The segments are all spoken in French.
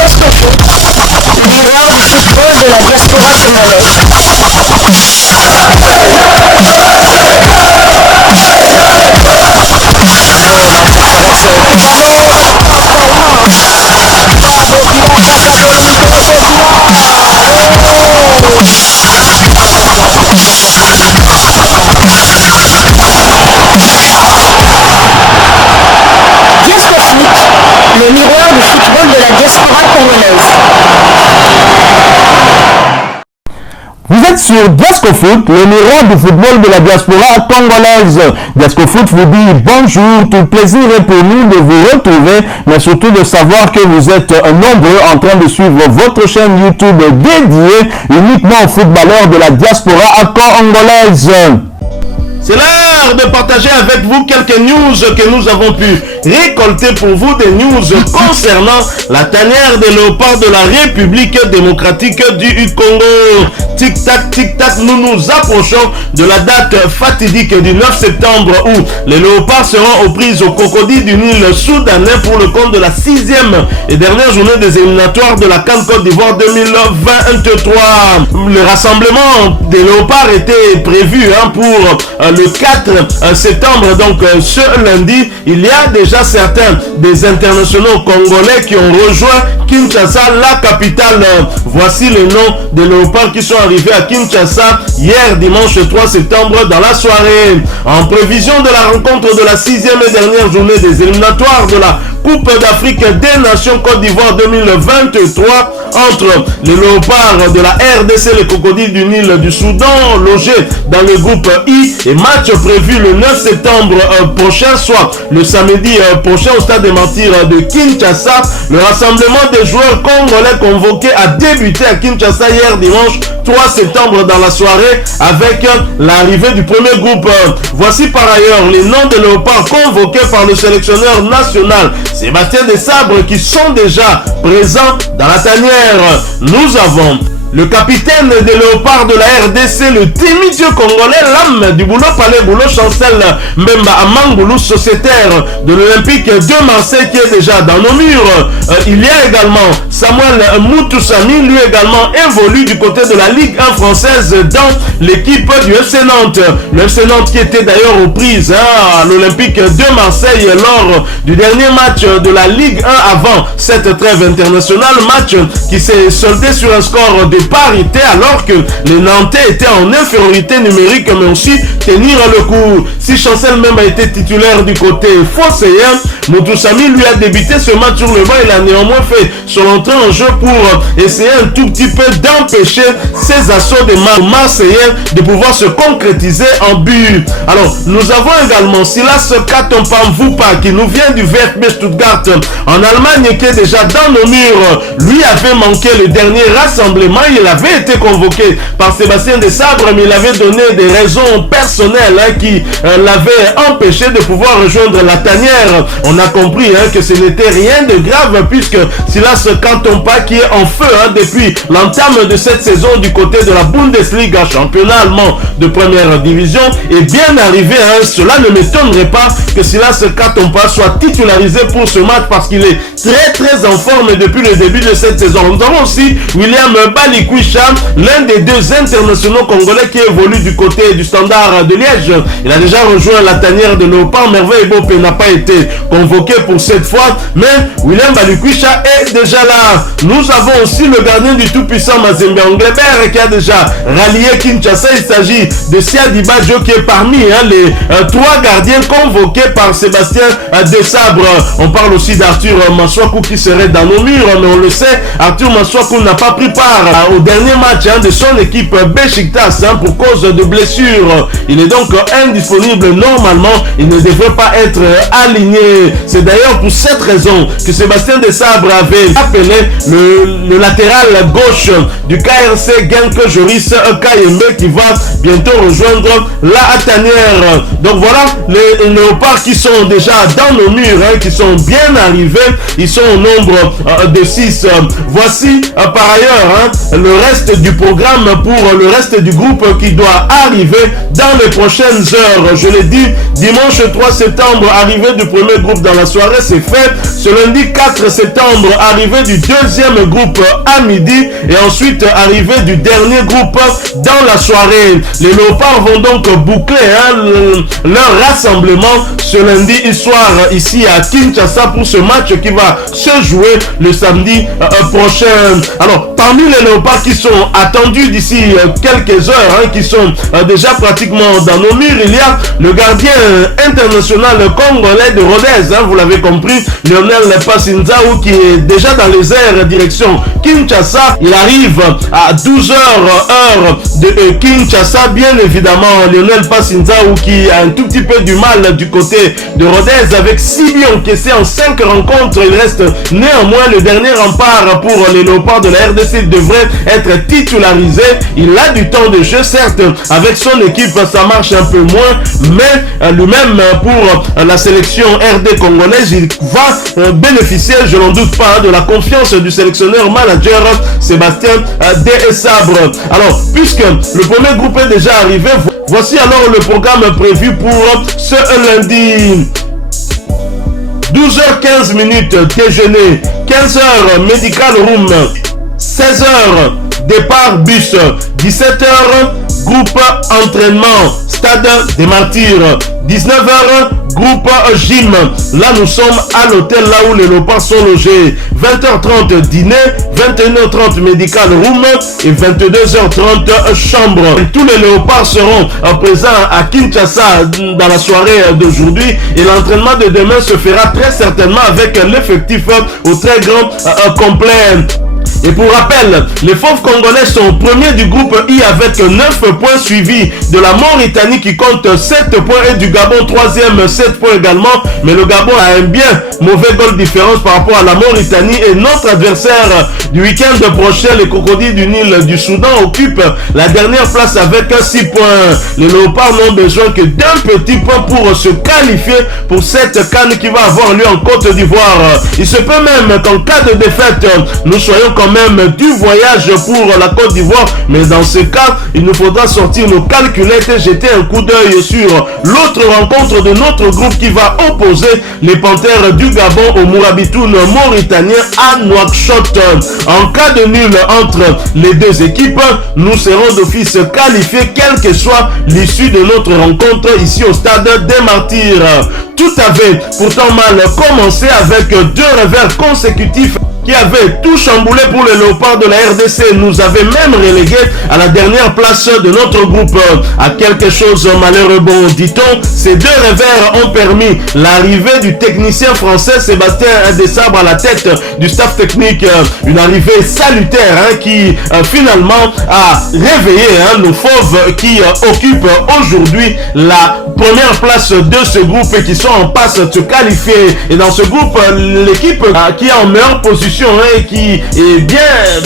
Diascofoot, miroir du football de la diaspora congolaise. Le miroir du football de la diaspora congolaise. Vous êtes sur Diascofoot, le miroir du football de la diaspora congolaise. Diascofoot vous dit bonjour, tout plaisir est pour nous de vous retrouver, mais surtout de savoir que vous êtes nombreux en train de suivre votre chaîne YouTube dédiée uniquement aux footballeurs de la diaspora congolaise. C'est l'heure de partager avec vous quelques news que nous avons pu récolter pour vous, des news concernant la tanière des léopards de la République démocratique du Congo. Tic-tac, nous nous approchons de la date fatidique du 9 septembre où les léopards seront aux prises au crocodile du Nil soudanais pour le compte de la 6e et dernière journée des éliminatoires de la CAN Côte d'Ivoire 2023. Le rassemblement des léopards était prévu pour le 4 septembre, donc ce lundi. Il y a déjà certains des internationaux congolais qui ont rejoint Kinshasa, la capitale. Voici les noms des léopards qui sont arrivés à Kinshasa hier dimanche 3 septembre dans la soirée. En prévision de la rencontre de la 6e et dernière journée des éliminatoires de la Coupe d'Afrique des Nations Côte d'Ivoire 2023 entre les léopards de la RDC, les crocodiles du Nil du Soudan, logés dans le groupe I, et match prévu le 9 septembre prochain, soit le samedi prochain au stade des Martyrs de Kinshasa. Le rassemblement des joueurs congolais convoqués a débuté à Kinshasa hier dimanche 3 septembre dans la soirée avec l'arrivée du premier groupe. Voici par ailleurs les noms des léopards convoqués par le sélectionneur national Sébastien Desabre qui sont déjà présents dans la tanière. Nous avons le capitaine des léopards de la RDC, le timide congolais, l'âme du boulot Palais Boulot, Chancel Mbemba Amangoulou, sociétaire de l'Olympique de Marseille qui est déjà dans nos murs. Il y a également Samuel Moutoussami, lui également évolue du côté de la Ligue 1 française dans l'équipe du FC Nantes. Le FC Nantes qui était d'ailleurs aux prises à l'Olympique de Marseille lors du dernier match de la Ligue 1 avant cette trêve internationale, match qui s'est soldé sur un score de parité alors que les Nantais étaient en infériorité numérique mais aussi tenir le coup. Si Chancel même a été titulaire du côté phocéen, Moutoussami lui a débuté ce match sur le banc. Il a néanmoins fait son entrée en jeu pour essayer un tout petit peu d'empêcher ces assauts des Marseillais de pouvoir se concrétiser en but. Alors nous avons également Silas Katompa-Mvupa qui nous vient du VfB Stuttgart en Allemagne, qui est déjà dans nos murs. Lui avait manqué le dernier rassemblement. Il avait été convoqué par Sébastien Desabre, mais il avait donné des raisons personnelles qui l'avaient empêché de pouvoir rejoindre la tanière. On a compris que ce n'était rien de grave puisque Silas Katompa, qui est en feu depuis l'entame de cette saison du côté de la Bundesliga, championnat allemand de première division, est bien arrivé. Cela ne m'étonnerait pas que Silas Katompa soit titularisé pour ce match parce qu'il est très en forme depuis le début de cette saison. Nous avons aussi William Balikwisha, l'un des deux internationaux congolais qui évolue du côté du Standard de Liège. Il a déjà rejoint la tanière de Léopard. Merveille Bopé n'a pas été convoqué pour cette fois, mais William Balikwisha est déjà là. Nous avons aussi le gardien du tout-puissant Mazembe Anglebert qui a déjà rallié Kinshasa. Il s'agit de Siadi Badjo qui est parmi les trois gardiens convoqués par Sébastien Desabre. On parle aussi d'Arthur Maswaku qui serait dans nos murs, mais on le sait, Arthur Maswaku n'a pas pris part au dernier match de son équipe Besiktas pour cause de blessure. Il est donc indisponible normalement. Il ne devrait pas être aligné. C'est d'ailleurs pour cette raison que Sébastien Desabre avait appelé le latéral gauche du KRC Genk, Joris Kayembe, qui va bientôt rejoindre la tanière. Donc voilà les léopards qui sont déjà dans nos murs, qui sont bien arrivés. Ils sont au nombre de 6. Voici par ailleurs le reste du programme pour le reste du groupe qui doit arriver dans les prochaines heures. Je l'ai dit, dimanche 3 septembre, arrivée du premier groupe foot dans la soirée, c'est fait. Ce lundi 4 septembre, arrivée du deuxième groupe à midi et ensuite arrivée du dernier groupe dans la soirée. Les Léopards vont donc boucler leur rassemblement ce lundi soir ici à Kinshasa pour ce match qui va se jouer le samedi prochain. Alors, parmi les Léopards qui sont attendus d'ici quelques heures, qui sont déjà pratiquement dans nos murs, il y a le gardien international congolais de Rodez, vous l'avez compris, Lionel Passinzaou, qui est déjà dans les airs direction Kinshasa. Il arrive à 12h heure de Kinshasa, bien évidemment. Lionel Passinzaou qui a un tout petit peu du mal du côté de Rodez avec 6 buts encaissés en 5 rencontres. Il reste néanmoins le dernier rempart pour les Léopards de la RDC. Il devrait être titularisé. Il a du temps de jeu, certes, avec son équipe ça marche un peu moins, mais lui-même pour la sélection RD congolaise, il va bénéficier, je n'en doute pas, de la confiance du sélectionneur manager Sébastien Desabre. Alors, puisque le premier groupe est déjà arrivé, voici alors le programme prévu pour ce lundi. 12h15 déjeuner, 15h medical room, 16h départ bus, 17h groupe entraînement Stade des Martyrs, 19h groupe gym. Là nous sommes à l'hôtel là où les Léopards sont logés. 20h30 dîner, 21h30 medical room et 22h30 chambre. Tous les Léopards seront présents à Kinshasa dans la soirée d'aujourd'hui et l'entraînement de demain se fera très certainement avec l'effectif au très grand complet. Et pour rappel, les Fauves congolais sont premiers du groupe I avec 9 points, suivis de la Mauritanie qui compte 7 points et du Gabon 3e 7 points également. Mais le Gabon a un bien mauvais goal différence par rapport à la Mauritanie et notre adversaire du week-end prochain, les Crocodiles du Nil du Soudan, occupe la dernière place avec 6 points. Les Léopards n'ont besoin que d'un petit point pour se qualifier pour cette CAN qui va avoir lieu en Côte d'Ivoire. Il se peut même qu'en cas de défaite, nous soyons quand même du voyage pour la Côte d'Ivoire, mais dans ce cas il nous faudra sortir nos calculettes et jeter un coup d'œil sur l'autre rencontre de notre groupe qui va opposer les Panthères du Gabon au Mourabitoun mauritanien à Nouakchott. En cas de nul entre les deux équipes, nous serons d'office qualifiés quelle que soit l'issue de notre rencontre ici au Stade des Martyrs. Tout avait pourtant mal commencé avec 2 revers consécutifs qui avait tout chamboulé pour les Léopards de la RDC. Nous avait même relégué à la dernière place de notre groupe. À quelque chose malheureux, bon, dit-on, ces 2 revers ont permis l'arrivée du technicien français Sébastien Desabre à la tête du staff technique. Une arrivée salutaire qui finalement a réveillé nos Fauves qui occupent aujourd'hui la première place de ce groupe et qui sont en passe de se qualifier. Et dans ce groupe, l'équipe qui est en meilleure position et qui est bien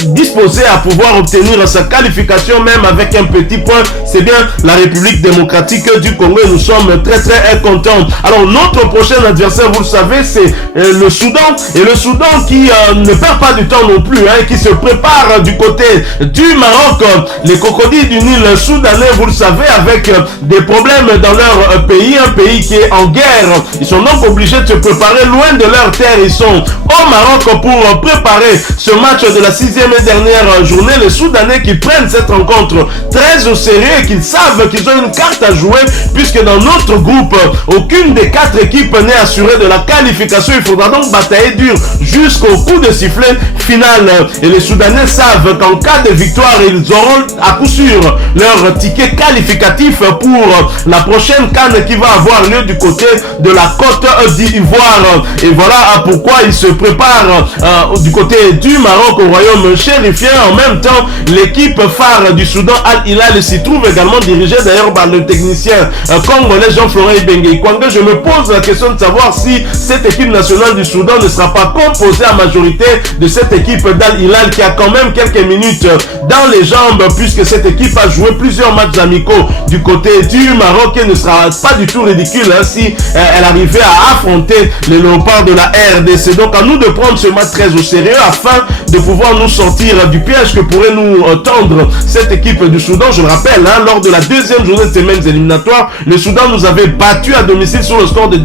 disposée à pouvoir obtenir sa qualification même avec un petit point, c'est bien la République démocratique du Congo et nous sommes très contents. Alors notre prochain adversaire, vous le savez, c'est le Soudan, et le Soudan qui ne perd pas du temps non plus, qui se prépare du côté du Maroc. Les Crocodiles du Nil soudanais, vous le savez, avec des problèmes dans leur pays, un pays qui est en guerre, ils sont donc obligés de se préparer loin de leur terre. Ils sont au Maroc pour préparer ce match de la 6e et dernière journée. Les Soudanais qui prennent cette rencontre très au sérieux et qu'ils savent qu'ils ont une carte à jouer, puisque dans notre groupe, aucune des 4 équipes n'est assurée de la qualification. Il faudra donc batailler dur jusqu'au coup de sifflet final. Et les Soudanais savent qu'en cas de victoire, ils auront à coup sûr leur ticket qualificatif pour la prochaine CAN qui va avoir lieu du côté de la Côte d'Ivoire. Et voilà pourquoi ils se préparent du côté du Maroc au royaume chérifien. En même temps, l'équipe phare du Soudan, Al Hilal, s'y trouve également dirigée d'ailleurs par le technicien congolais Jean-Florent Ibenge Kwanga. Je me pose la question de savoir si cette équipe nationale du Soudan ne sera pas composée à majorité de cette équipe d'Al Hilal qui a quand même quelques minutes dans les jambes, puisque cette équipe a joué plusieurs matchs amicaux du côté du Maroc et ne sera pas du tout ridicule si elle arrivait à affronter les Léopards de la RDC. Donc à nous de prendre ce match très au sérieux afin de pouvoir nous sortir du piège que pourrait nous tendre cette équipe du Soudan. Je le rappelle, lors de la deuxième journée de semaines éliminatoires, le Soudan nous avait battu à domicile sur le score de 2-1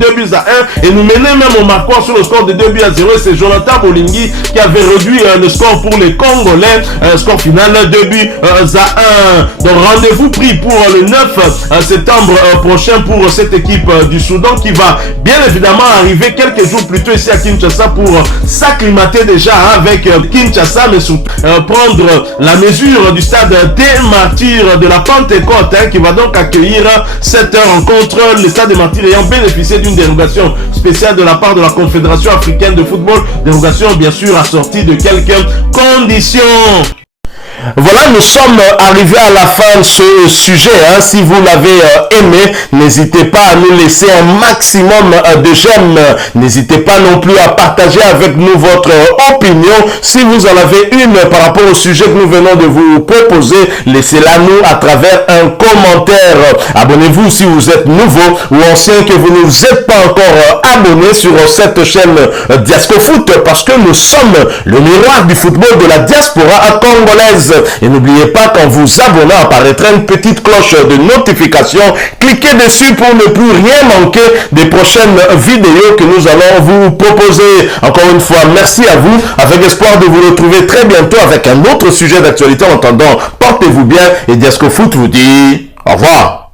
et nous menait même au marqueur sur le score de 2-0. Et c'est Jonathan Bolingui qui avait réduit le score pour les Congolais. Score final 2-1. Donc rendez-vous pris pour le 9 septembre prochain pour cette équipe du Soudan qui va bien évidemment arriver quelques jours plus tôt ici à Kinshasa pour s'acclimater déjà avec Kinshasa, mais surtout prendre la mesure du stade des Martyrs de la Pentecôte qui va donc accueillir cette rencontre. Le stade des Martyrs ayant bénéficié d'une dérogation spéciale de la part de la Confédération africaine de football, dérogation bien sûr assortie de quelques conditions. Voilà, nous sommes arrivés à la fin de ce sujet. Si vous l'avez aimé, n'hésitez pas à nous laisser un maximum de j'aime. N'hésitez pas non plus à partager avec nous votre opinion. Si vous en avez une par rapport au sujet que nous venons de vous proposer, laissez-la nous à travers un commentaire. Abonnez-vous si vous êtes nouveau ou ancien que vous ne vous êtes pas encore abonné sur cette chaîne Diascofoot, parce que nous sommes le miroir du football de la diaspora congolaise. Et n'oubliez pas qu'en vous abonnant apparaîtra une petite cloche de notification. Cliquez dessus pour ne plus rien manquer des prochaines vidéos que nous allons vous proposer. Encore une fois, merci à vous, avec espoir de vous retrouver très bientôt avec un autre sujet d'actualité. En attendant, portez-vous bien et Diascofoot vous dit au revoir.